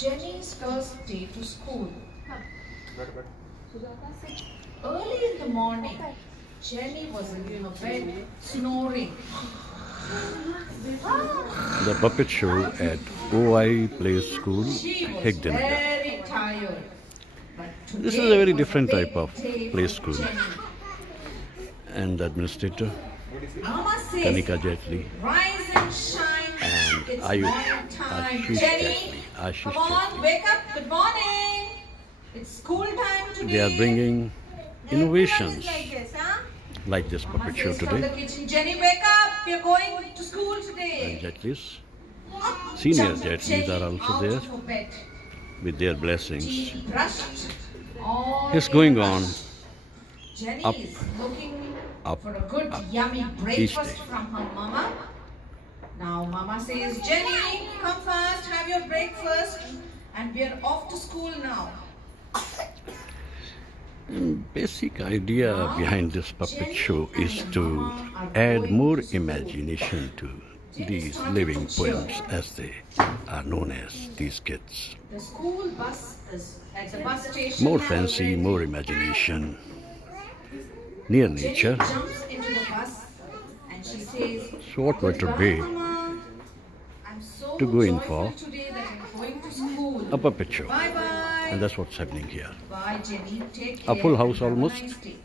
Jenny's first day to school. Early in the morning, Jenny was in her bed snoring. The puppet show at OI Play School, She was Hegde Nagar. very tired. But This is a today very was different big type of day play for school. Jenny. And the administrator, Mama says, Kanika Jetli, rise and shine. and It's Ayush, morning time. Ashish Jenny, Jetli, come on, wake up. Good morning. It's school time today. They are bringing innovations Like this, huh? like this Mama puppet show says from the today. kitchen, Jenny, wake up. We're going to school And today. Jetlis, senior Jumped Jetlis are also out there of her bed. with their blessings. She brushed all It's in going a on rush. Jenny up, is looking up, for a good up yummy each breakfast day. from her mama. Now mama says, Jenny, come first, have your breakfast, and we are off to school now. Basic idea behind this puppet show is to add more imagination to these living poems, as they are known as, these kids. The school bus is at the bus station. More now fancy, already. more imagination, near Jenny nature. jumps into the bus and she says, So what better "Goodbye, way Mama. I'm so to go in joyful for today that I'm going to school. a puppet show? Bye bye. And that's what's happening here. Bye, Jenny. Take A care full and house have a almost. nice day."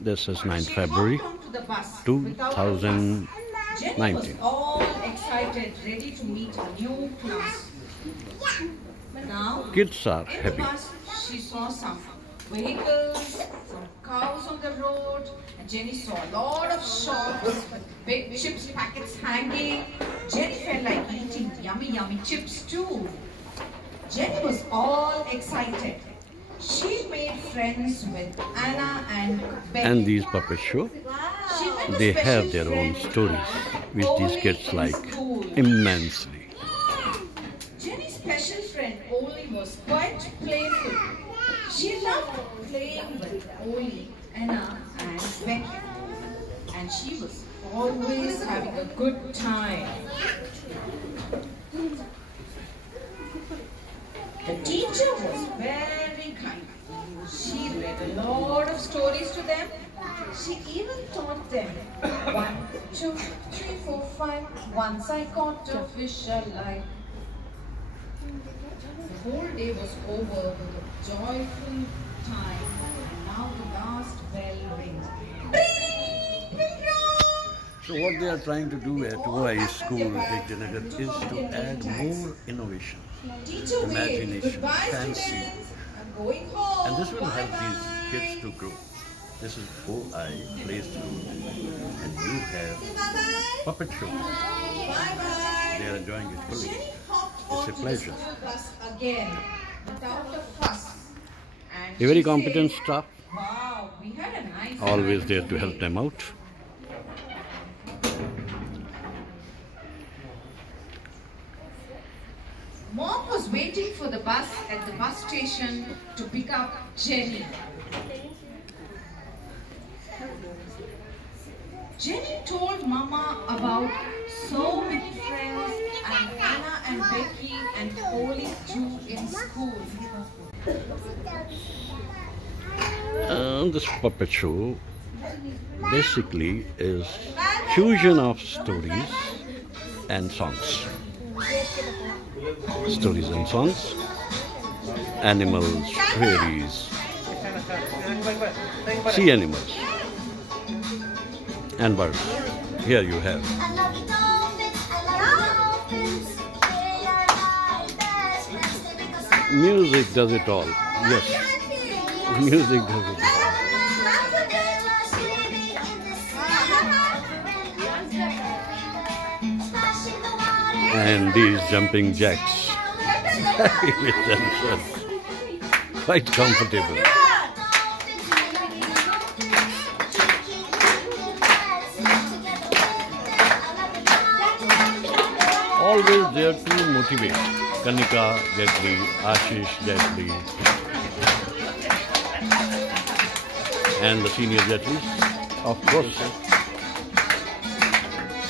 This is 9th She February hopped onto the bus without a fuss. 2019. Jenny was all excited, ready to meet a new class. Now, Kids are in the happy. bus, she saw some vehicles, some cows on the road, and Jenny saw a lot of shops with big chips packets hanging. Jenny felt like eating yummy chips too. Jenny was all excited. She made friends with Anna and Becky. And these puppet show, She met a they special have their own friend, stories, which these Oli kids in like school. immensely. Jenny's special friend Oli was quite playful. She loved playing with Oli, Anna, and Becky. And she was always having a good time. The teacher was very kind. She read a lot of stories to them. She even taught them 1, 2, 3, 4, 5. Once I caught a fish alive. The whole day was over with a joyful time, and now the last bell rings. Ding, ding, dong. So what they are trying to do at OI School, Hegde Nagar, is to add more innovation, Teacher waved. imagination, Goodbye, fancy. students. I'm going home. And this will help Bye-bye. these kids to grow. This is OI Play School, and you have Bye-bye. puppet show. Bye-bye. They are enjoying it fully. Jenny hopped It's a onto the pleasure. school bus again without a fuss. And A very she competent said, staff, wow, we had a nice always time there to today. help them out. Mom was waiting for the bus at the bus station to pick up Jenny. Jenny told Mama about so many friends and Anna and Becky and Oli too in school. This puppet show basically is fusion of stories and songs. Stories and songs, animals, fairies, sea animals, and birds. Here you have. Music does it all. Yes, music does it all. And these jumping jacks, happy with themselves, quite comfortable. Always there to motivate. Kanika Jetli, Ashish Jetli, and the senior Jetlis, of course.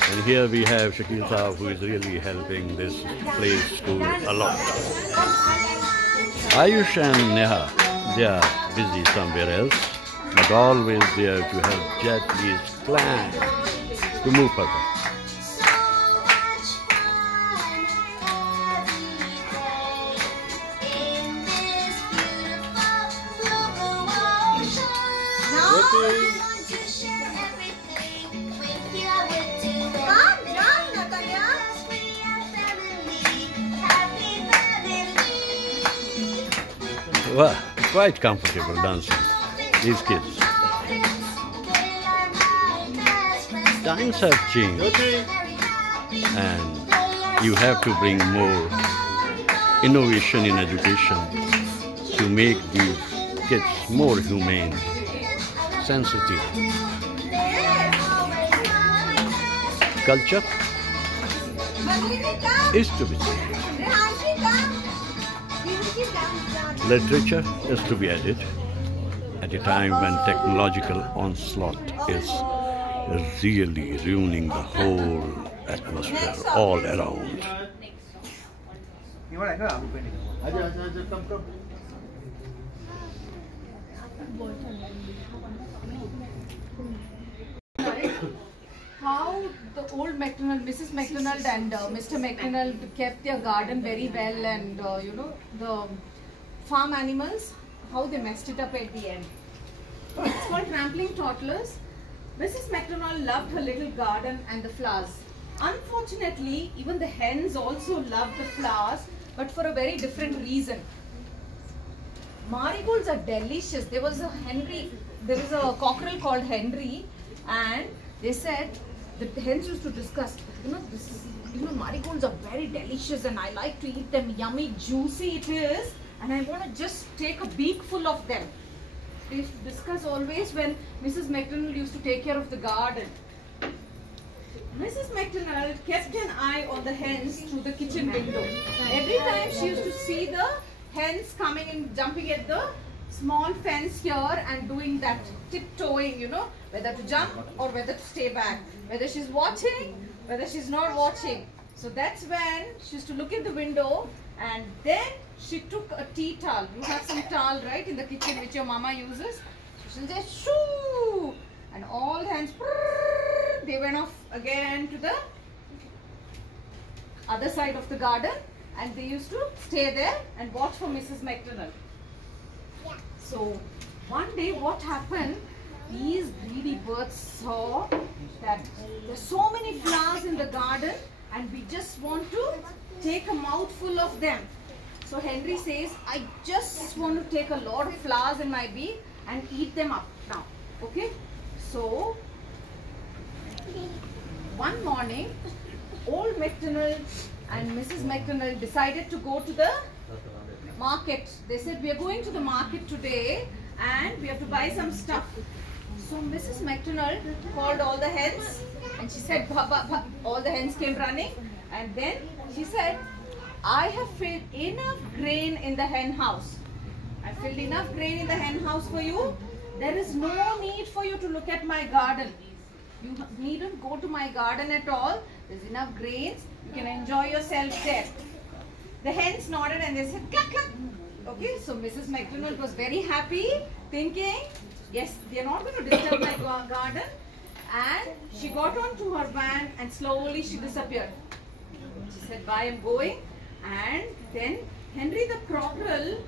And here we have Shakil Saab, who is really helping this play school a lot. Ayush and Neha, they are busy somewhere else, but always there to help Jet Li's clan to move further. Wow, quite comfortable dancing, these kids. Times have changed and you have to bring more innovation in education to make these kids more humane, sensitive. Culture is to be saved. Literature is to be added at a time when technological onslaught is really ruining the whole atmosphere all around. How the old McDonald, Mrs. McDonald and Mr. McDonald kept their garden very well, and you know, the farm animals, how they messed it up at the end. It's called Trampling Toddlers. Mrs. McDonald loved her little garden and the flowers. Unfortunately, even the hens also loved the flowers, but for a very different reason. Marigolds are delicious. There is a cockerel called Henry, and they said the hens used to discuss, marigolds are very delicious and I like to eat them. Yummy, juicy it is, and I want to just take a beakful of them. They used to discuss always when Mrs. McDonald used to take care of the garden. Mrs. McDonald kept an eye on the hens through the kitchen window. Every time she used to see the hens coming and jumping at the small fence here and doing that tiptoeing, you know, whether to jump or whether to stay back, whether she's watching, whether she's not watching. So that's when she used to look in the window, and then she took a tea towel. You have some towel, right, in the kitchen which your mama uses. So she'll just shoo, and all the hens, they went off again to the other side of the garden, and they used to stay there and watch for Mrs. McDonald. So one day what happened, these greedy birds saw that there's so many flowers in the garden and we just want to take a mouthful of them. So Henry says, I just want to take a lot of flowers in my beak and eat them up now. Okay? So one morning, old McDonald and Mrs. McDonald decided to go to the market. They said, we are going to the market today and we have to buy some stuff. So Mrs. McDonald called all the hens and she said, bah, bah, bah. All the hens came running, and then she said, I have filled enough grain in the hen house. I filled enough grain in the hen house for you. There is no need for you to look at my garden. You needn't go to my garden at all. There's enough grains. You can enjoy yourself there. The hens nodded and they said, cluck, cluck. Okay, so Mrs. McDonald was very happy, thinking, yes, they are not going to disturb my garden. And she got onto her van and slowly she disappeared. She said, bye, I'm going. And then Henry the cockerel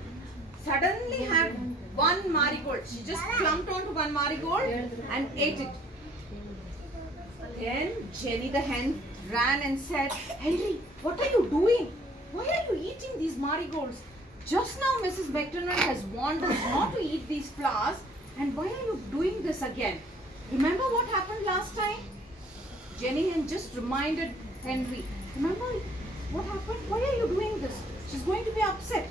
suddenly had one marigold. She just clumped onto one marigold and ate it. Then Jenny the hen ran and said, Henry, what are you doing? Why are you eating these marigolds? Just now Mrs. McDonald has warned us not to eat these flowers, and why are you doing this again? Remember what happened last time? Jenny hen just reminded Henry, remember what happened? Why are you doing this? She's going to be upset.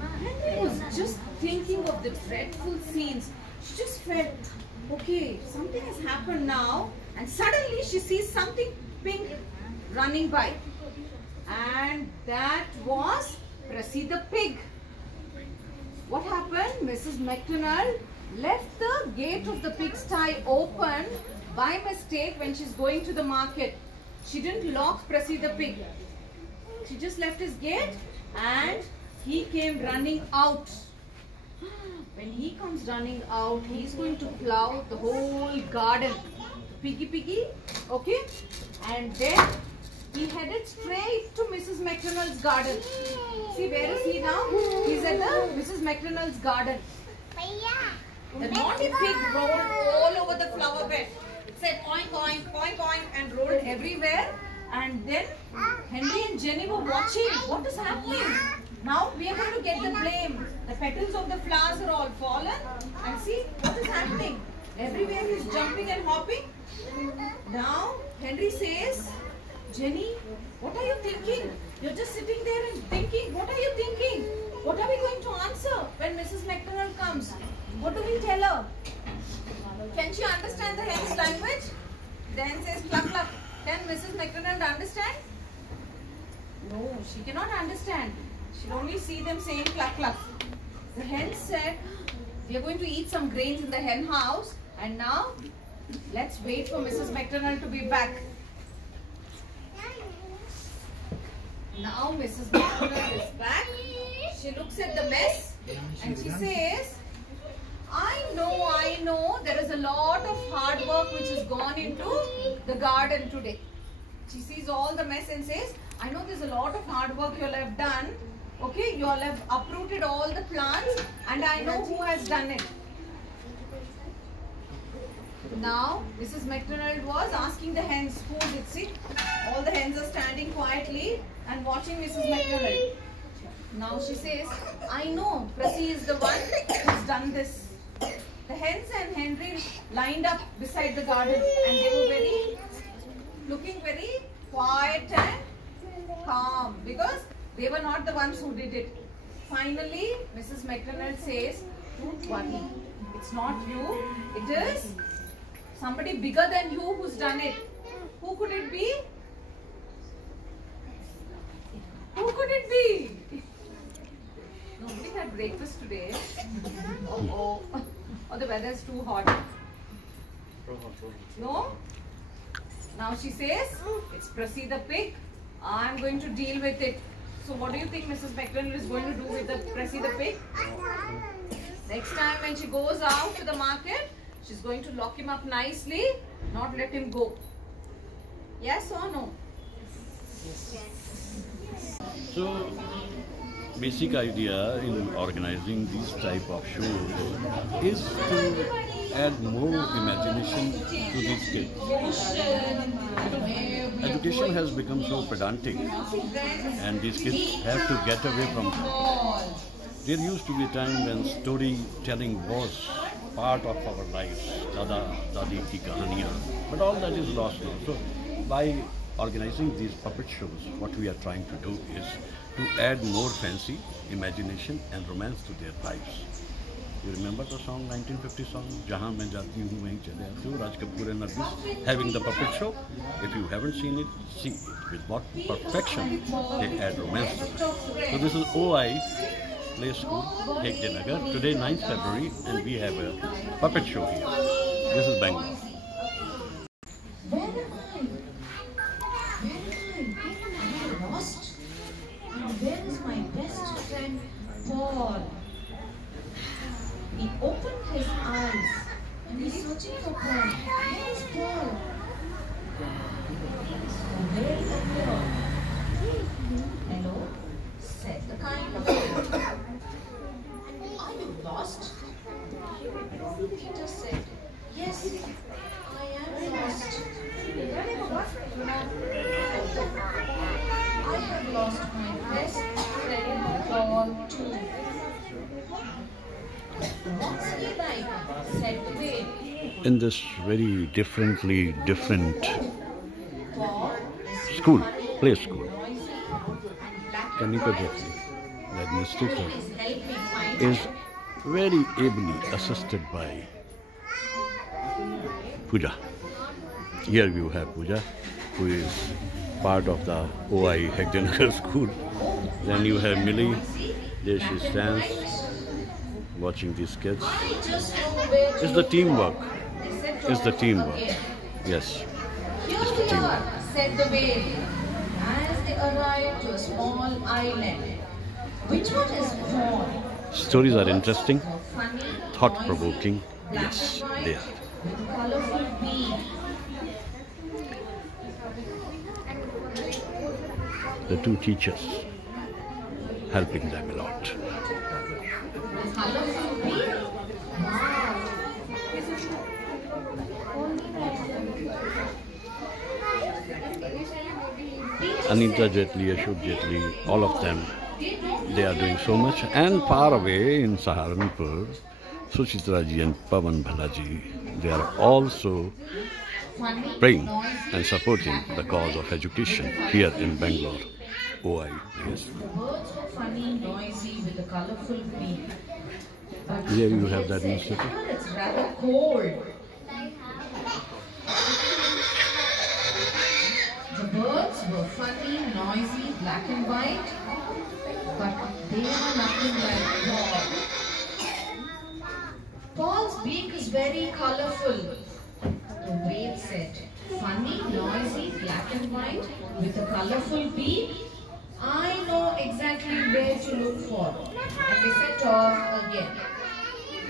Henry was just thinking of the dreadful scenes. She just felt, okay, something has happened now, and suddenly she sees something pink running by. And that was Prissy the pig. what happened? Mrs. McDonald left the gate of the pigsty open by mistake when she's going to the market. She didn't lock Prissy the pig. She just left his gate and he came running out. When he comes running out, he's going to plow the whole garden. Piggy, okay? And then he headed straight to Mrs. McDonald's garden. See, where is he now? He's at the Mrs. McDonald's garden. The naughty pig rolled all over the flower bed. It said oink, oink, oink, oink and rolled everywhere. And then Henry and Jenny were watching. What is happening? Now we are going to get the blame. The petals of the flowers are all fallen. And see what is happening. Everywhere he is jumping and hopping. Now Henry says, Jenny, what are you thinking? You're just sitting there and thinking. What are you thinking? What are we going to answer when Mrs. McDonald comes? What do we tell her? Can she understand the hen's language? The hen says cluck cluck. Can Mrs. McDonald understand? No, she cannot understand. She'll only see them saying cluck cluck. The hen said, we are going to eat some grains in the hen house, and now let's wait for Mrs. McDonald to be back. Now Mrs. McDonald is back. She looks at the mess and she says, I know there is a lot of hard work which has gone into the garden today. She sees all the mess and says, I know there's a lot of hard work you all have done. Okay, you all have uprooted all the plants and I know who has done it. Now, Mrs. McDonald was asking the hens, who is it? See, all the hens are standing quietly and watching Mrs. McDonald. Now she says, I know Prissy is the one who's done this. The hens and Henry lined up beside the garden and they were looking very quiet and calm because they were not the ones who did it. Finally, Mrs. McDonald says, don't worry, it's not you, it is somebody bigger than you who's done it. Who could it be? Who could it be? Nobody had breakfast today. Oh, the weather is too hot. No? Now she says, it's Prissy the pig. I'm going to deal with it. So what do you think Mrs. McDonald is going to do with the Prissy the pig? Next time when she goes out to the market, she's going to lock him up nicely, not let him go. Yes or no? So, basic idea in organizing these type of shows is to add more imagination to these kids. Education has become so pedantic and these kids have to get away from it. There used to be a time when storytelling was part of our lives, Dada, Dadi ki kahaniyan, but all that is lost now. So by organizing these puppet shows, what we are trying to do is to add more fancy, imagination and romance to their lives. You remember the song, 1950 song, Jahan Main Jati Hu Wahin Chale Aate Ho, Raj Kapoor and Nargis, having the puppet show? If you haven't seen it, see it. With what perfection they add romance to it. So this is OI Play School, Hegde Nagar. Today 9th February and we have a puppet show here. This is Bangalore. Where am I? I am lost. And where is my best friend Paul? He opened his eyes and he's searching for Paul. Where is Paul? Where are you? Hello? Said the kind of thing. Are you lost? Peter said, yes, I am lost. I have lost my best friend Paul too. What's he like? Said the babe. In this very different school, play school, Kanika Jeffrey, the administrator, is very ably assisted by Pooja. Here you have Pooja, who is part of the OI Hegde Nagar school. Then you have Millie, there she stands. watching these kids. I just know where to It's the look teamwork. for. They set It's the off teamwork. again. Yes. Here It's the we teamwork. are, said the whale, as they arrived to a small island. Which one is born? Stories are interesting, Funny, thought-provoking. noisy, black Yes, and white, they are. with colorful beak. The two teachers helping them a lot. Colorful beak. Anita Jetli, Ashok Jetli, all of them, they are doing so much. And far away in Saharanpur, Suchitra ji and Pavan Bhalaji, they are also praying and supporting the cause of education here in Bangalore. OI, yes. The birds were funny, noisy, with a colorful beak. But Here you have that said, newspaper. "Here it's rather cold." The birds were funny, noisy, black and white, but they were nothing like Paul. Paul's beak is very colorful. The whale said, "Funny, noisy, black and white, with a colorful beak. I know exactly where to look for." And they set off again.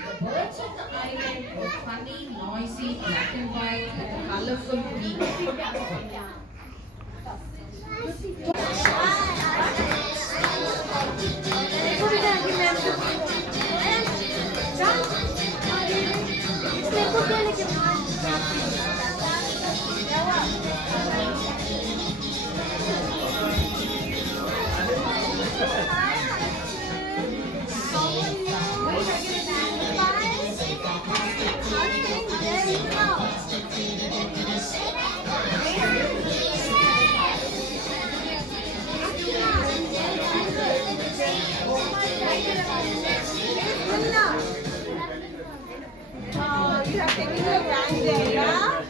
The birds of the island were funny, noisy, black and white, with a colorful beak. You have taken your grand there, yeah?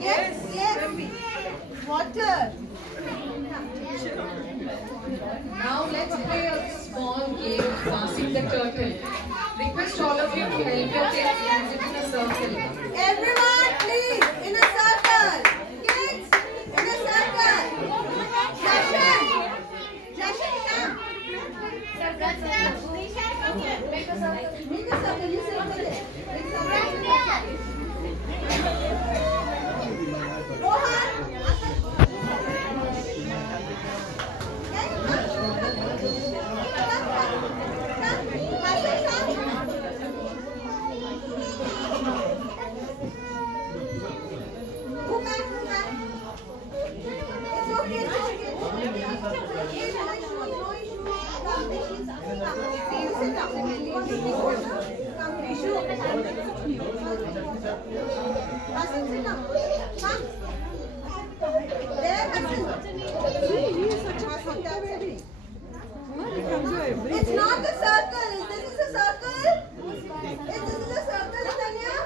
Yes, yes. Water. Now let's play a small game of passing the turtle. Request all of you to help your kids and sit in a circle. Everyone, please, in a circle. Kids, in a circle. Jashan. Jashan, come. Make a circle. Make a circle. You circle it. Make a circle. Rohan. It's not the circle. This is a circle. Is this a circle, Tanya?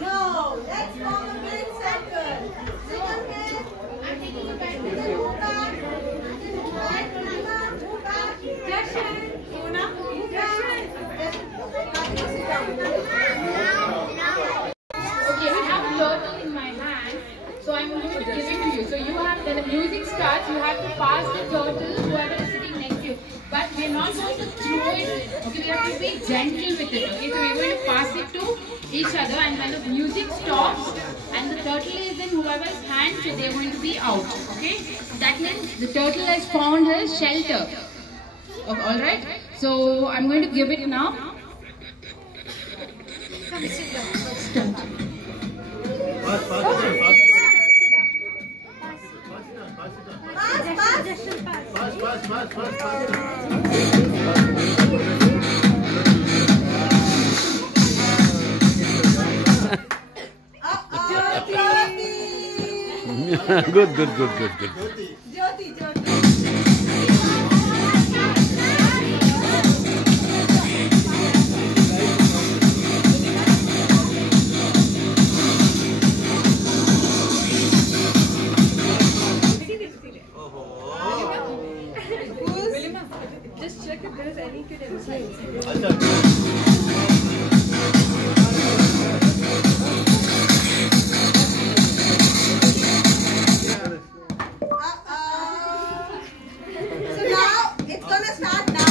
No. Let's form a big circle. Sit on here. I'm taking a pen. Move back. Move back. Move back. Jashan. Mona. Move back. Sit down. Okay, I have a turtle in my hand, so I'm going to give it to you. So you have, when the music starts, you have to pass the turtle to whoever is sitting next to you. But we're not going to throw it, okay, we have to be gentle with it, okay. So we're going to pass it to each other, and when the music stops and the turtle is in whoever's hand, so they're going to be out, okay. That means the turtle has found his shelter. Okay, alright, so I'm going to give it now. Good. Jyoti. check if there is any kid inside. So now it's gonna start now.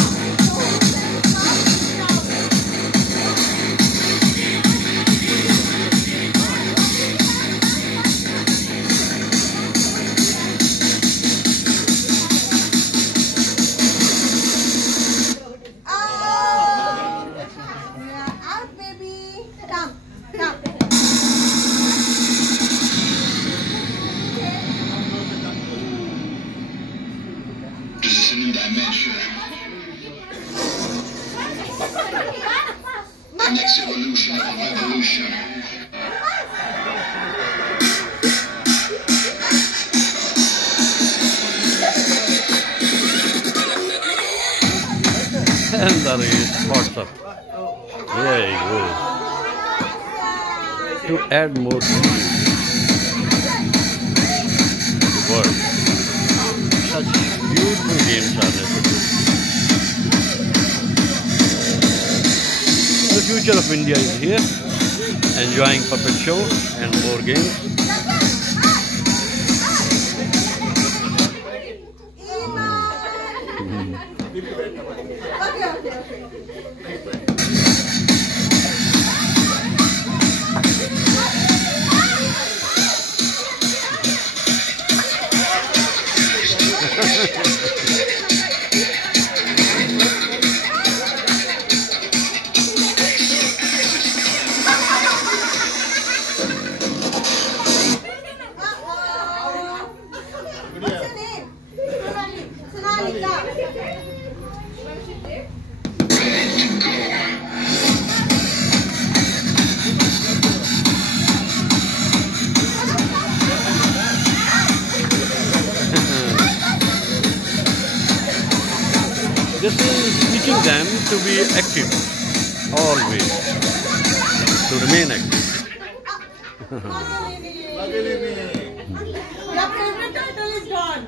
The next evolution of evolution. And there is spots up. Very good. To add more to the world, such beautiful games are necessary. The future of India is here, enjoying puppet show and more games. This is teaching them to be active, always, to remain active. Your favorite turtle is gone.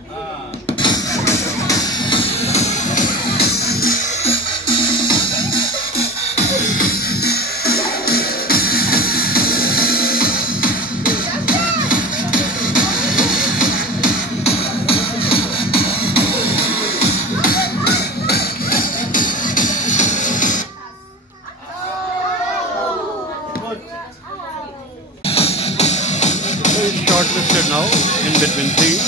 Shortlisted now, in between three.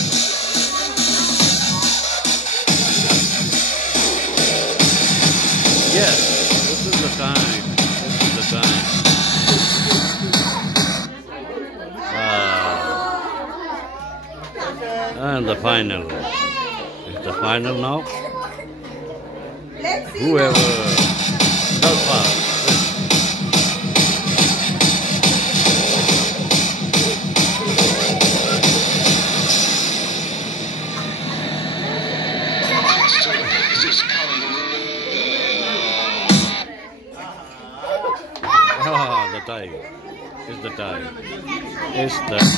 Yes, this is the time. This is the time. And the final. It's the final now. Let's see. Whoever does pass. The tie. It's the tie. It's the tie.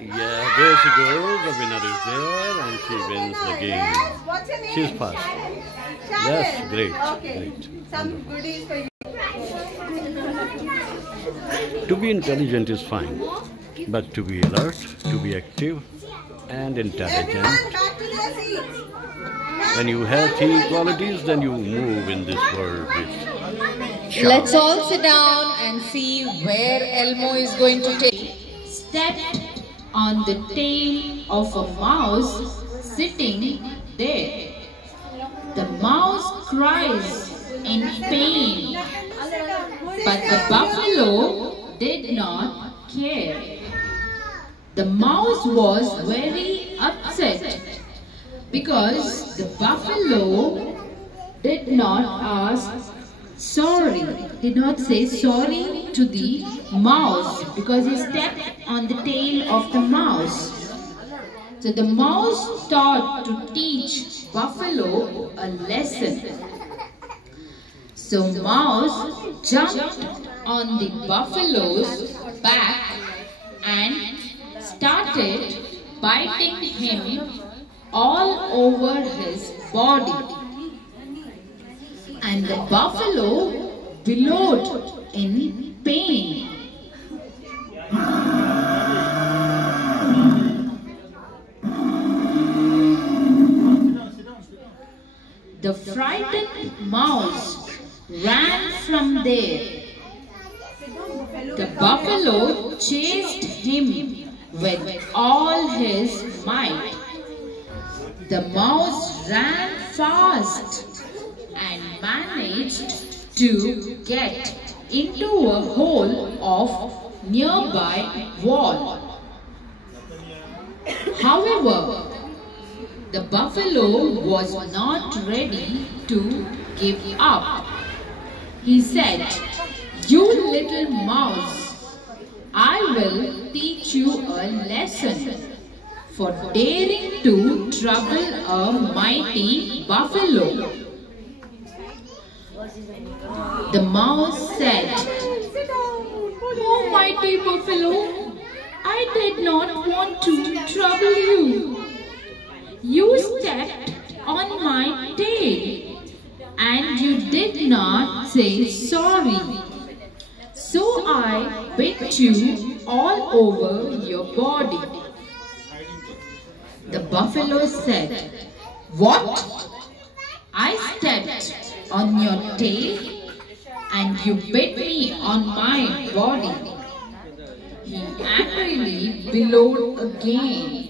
Yeah, there she goes. The winner is there and she wins the game. What's your name? She's passed. Yes, great. Okay. Great. Some goodies for you. To be intelligent is fine, but to be alert, to be active and intelligent, Everyone back to their seats. when you have three qualities, then you move in this world with charm. Let's all sit down and see where Elmo is going to take. Step on the tail of a mouse sitting there. The mouse cries in pain, but the buffalo did not care. The mouse was very upset because the buffalo did not say sorry to the mouse because he stepped on the tail of the mouse. So the mouse thought to teach buffalo a lesson. So Mouse jumped on the buffalo's back and started biting him all over his body. And the buffalo bellowed in pain. The frightened mouse ran from there. The buffalo chased him with all his might. The mouse ran fast and managed to get into a hole of nearby wall. However, the buffalo was not ready to give up. He said, "You little mouse, I will teach you a lesson for daring to trouble a mighty buffalo." The mouse said, "Oh, mighty buffalo, I did not want to trouble you. You stepped on my tail and you did not say sorry. So I bit you all over your body." The buffalo said, "What? I stepped on your tail and you bit me on my body." He angrily bellowed again.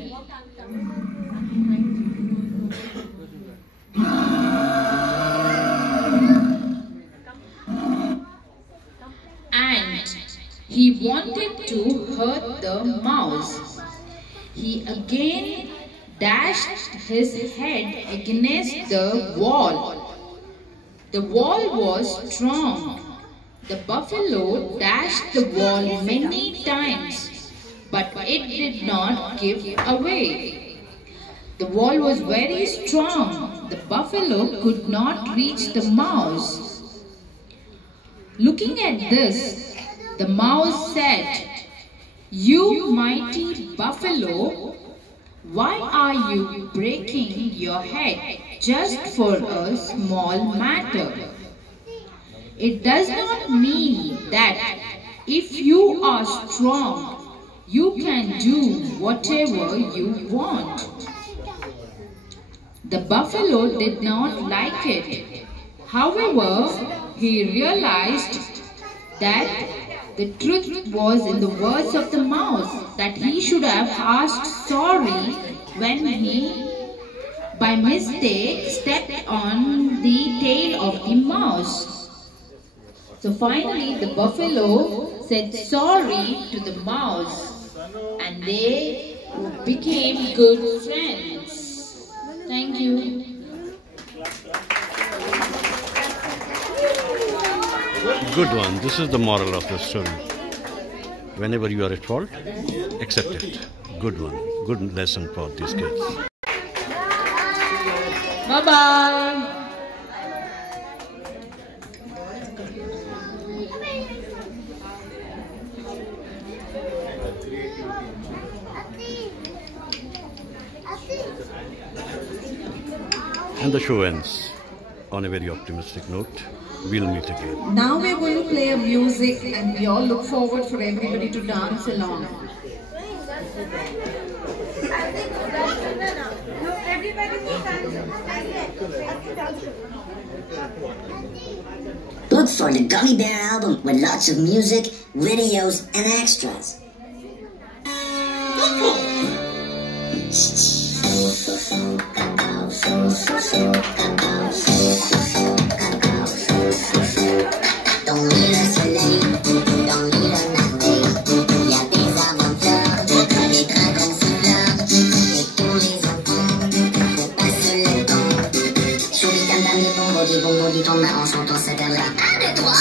And he wanted to hurt the mouse. He again dashed his head against the wall. The wall was strong. The buffalo dashed the wall many times, but it did not give away. The wall was very strong. The buffalo could not reach the mouse. Looking at this, the mouse said, "You mighty buffalo, why are you breaking your head just for a small matter? It does not mean that if you are strong, you can do whatever you want." The buffalo did not like it. However, he realized that the truth was in the words of the mouse, that he should have asked sorry when he, by mistake, stepped on the tail of the mouse. So finally, the buffalo said sorry to the mouse, and they became good friends. Thank you. Good one. This is the moral of the story. Whenever you are at fault, accept it. Good one. Good lesson for these kids. Bye-bye. And the show ends on a very optimistic note. We'll meet again. Now we're going to play a music and we all look forward for everybody to dance along. Look for the Gummy Bear album with lots of music, videos, and extras. Don't need a soleil, don't need a navet. Y'a des aventures, des dragons souffleurs. Et tous les enfants, on passe le temps. Chouli tam tam, les bonbons du ton marrant, chantons ce gars-là. 1, 2, 3.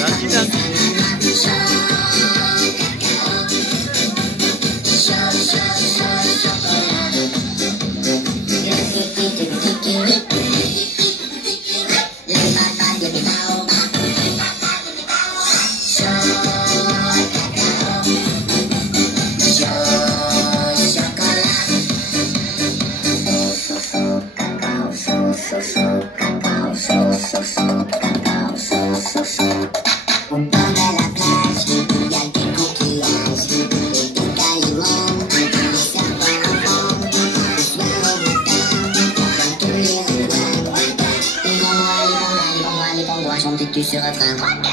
Danci, danci. sur un train.